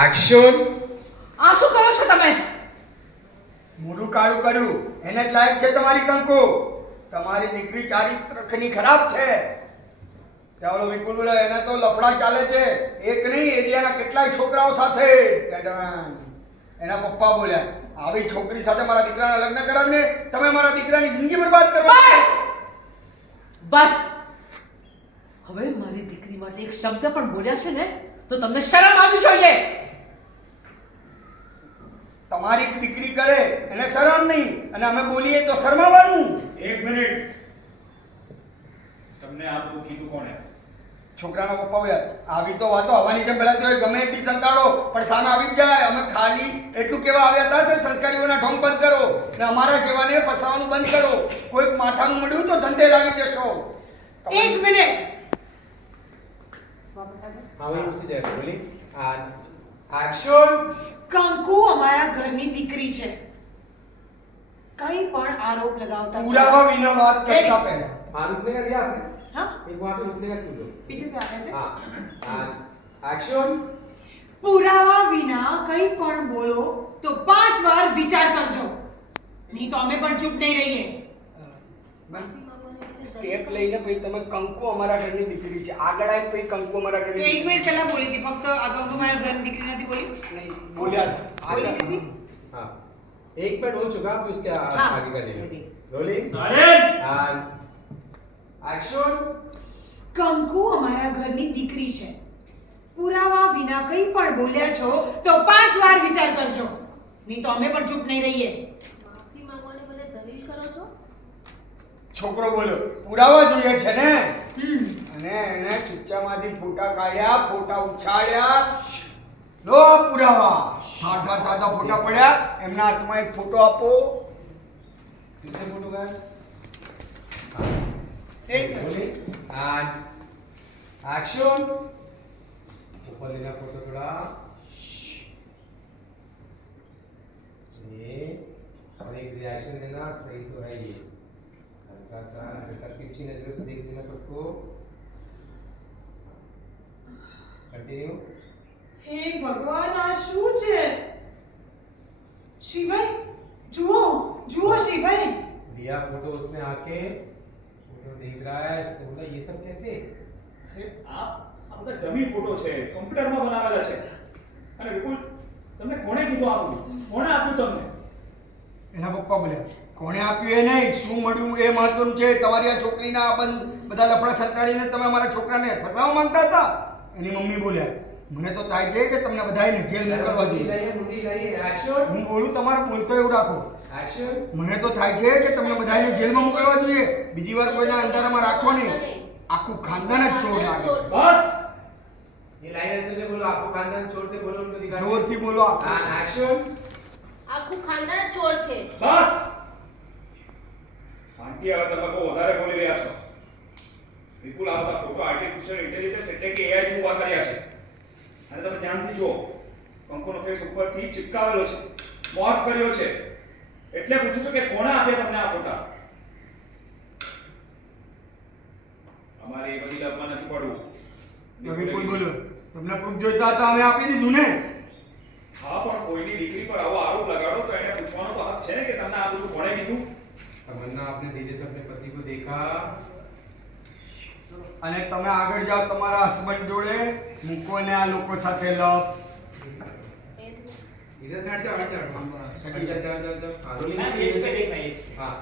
Action. આ શું કરો છો તમે? મોઢું કાળું કર્યું એને જ લાયક છે તમારી કંકુ. તમારી દીકરી ચારિત્રકની ખરાબ છે. ચાલો વિપુલ બોલે એને તો લફડા ચાલે છે. એક નહીં એરિયાના કેટલાય છોકરાઓ સાથે. એના પપ્પા બોલ્યા આવી છોકરી સાથે મારા દીકરાના લગ્ન કરાવીને તમે મારા દીકરાની જિંદગી બરબાદ કરો. બસ હવે મારી દીકરી માટે એક શબ્દ પણ બોલ્યા છે ને તો તમને શરમ આવવી જોઈએ. તમારી દીકરી કરે એને શરમ નહીં અને અમે બોલીએ તો શરમાવાનું. એક મિનિટ, તમને આ બધું કીધું કોણે? છોકરાના પપ્પા બોલ્યા આવી તો વાતો હવાની જેમ પેલા તો ગમે એટલી સંતાડો પણ સામે આવી જ જાય. અમે ખાલી એટલું કેવા આવ્યા હતા સર સંસ્કારીઓના ઢોંગ બંધ કરો ને અમારા જેવાને ફસાવાનું બંધ કરો. કોઈક માથાનું મળ્યું તો ધંધે લાગી જશો. એક મિનિટ. हाँ वही उसी जगह पे बोली. एक्शन. કંકુ અમારા ઘરની દીકરી છે. કઈ પણ આરોપ લગાવતા પુરાવા વિના વાત કરતા પહેલા हाँ रुकने का दिया आपने. हाँ एक वहाँ पे रुकने का क्यों दो. पीछे से आने से हाँ. एक्शन. પુરાવા વિના કઈ પણ બોલો તો 5 વાર વિચાર કરજો, નહીં તો અમે પણ ચૂપ નહીં રહીએ. સ્ટેપ લઈને પછી તમે કંકુ અમારા ઘરની દીકરી છે આગળ આવી પછી કંકુ અમારા તો ઘરની એક મિનિટ પહેલા બોલી હતી, ફક્ત આ કંકુ મારા ઘરની દીકરી નથી બોલી. નહીં બોલ્યા બોલી દીધી. हाँ. एक मिनट हो चुका अब उसके हाँ. आगे का नहीं. रोलिंग. સારેજ एंड एक्शन. કંકુ અમારા ઘરની દીકરી છે. પુરાવા વિના કઈ પણ બોલ્યા છો તો 5 વાર વિચાર કરજો, નહીં તો અમે પણ ચૂપ નહીં રહીએ. માફી માંગવાને બદલે દલીલ કરો છો. છોકરો બોલ્યો પુરાવા જોઈએ છે ને હમ અને એને ખીચામાંથી ફોટા કાઢ્યા ફોટા ઉછાળ્યા. લો આ પુરાવા સાદા સાદા ફોટા પડ્યા એમના હાથમાં એક ફોટો આપો. कितने फोटो का है? Ready sir. Rolling. And action. ऊपर लेना फोटो थोड़ा. ये और एक रिएक्शन देना सही तो है ये. हल्का सा हल्का तिरछी नजरों से देख देना सबको. कंटिन्यू. હે ભગવાન, આ શું છે? શ્રીભાઈ જુઓ જુઓ શ્રીભાઈ. लिया फोटो उसमें आके फोटो देख रहा है तो बोला ये सब कैसे. આ બધા ડમી ફોટો છે, કમ્પ્યુટરમાં બનાવેલા છે. અને વિપુલ, તમને કોણે કીધું આ બધું? કોણે આપ્યું તમને? એના પપ્પા બોલ્યા કોણે આપ્યું એ નહીં શું મળ્યું એ મહત્વનું છે. તમારી આ છોકરીના આ બધા લફડા સંતાડીને તમે અમારા છોકરાને ફસાવવા માંગતા હતા. એની મમ્મી બોલ્યા મને તો થાય છે કે તમને બધાને જેલ મોકલવા જોઈએ. मुंडी लाइए एक्शन. હું બોલું તમારે બોલતો એવું રાખો. एक्शन. મને તો થાય છે કે તમને બધાને જેલમાં મોકલવા જોઈએ. બીજી વાર કોઈના અંધારામાં રાખો નહીં. આખું ખાનદાન જ ચોર લાગે છે. બસ, ये लाइन अच्छे से बोलो. आपको खानदान छोड़ते बोलो उनको दिखा. જોરથી બોલો. And action. આખું ખાનદાન જ ચોર છે. બસ. આંટી, હવે તમે બહુ વધારે બોલી રહ્યા છો. વિપુલ, આ બધા ફોટો આર્ટિફિશિયલ ઇન્ટેલિજન્સ એટલે કે AI થી ઉભા કર્યા છે. અને તમે ધ્યાનથી જુઓ, કંકુનો ફેસ ઉપરથી ચિપકાવેલો છે, મોર્ફ કર્યો છે. એટલે પૂછું છું કે કોણે આપ્યા તમને આ ફોટા? અમારે એ બધી ડબ્બા નથી પડવું. વિપુલ બોલ્યો તમને પ્રૂફ જોઈતા હતા અમે આપી દીધું ને. હા, પણ કોઈની દીકરી પર આવો આરોપ લગાડો તો એને પૂછવાનો તો હક છે ને કે તમને આ બધું કોણે કીધું? तमन्ना आपने धीरे से अपने पति को देखा. અને તમે આગળ જાઓ તમારા હસબન્ડ જોડે મૂકો ને આ લોકો સાથે લવ. इधर से हट जाओ हट जाओ. हाँ. हट जाओ जाओ जाओ जाओ. हाँ, रोलिंग. एज पे देखना, एज पे. हाँ.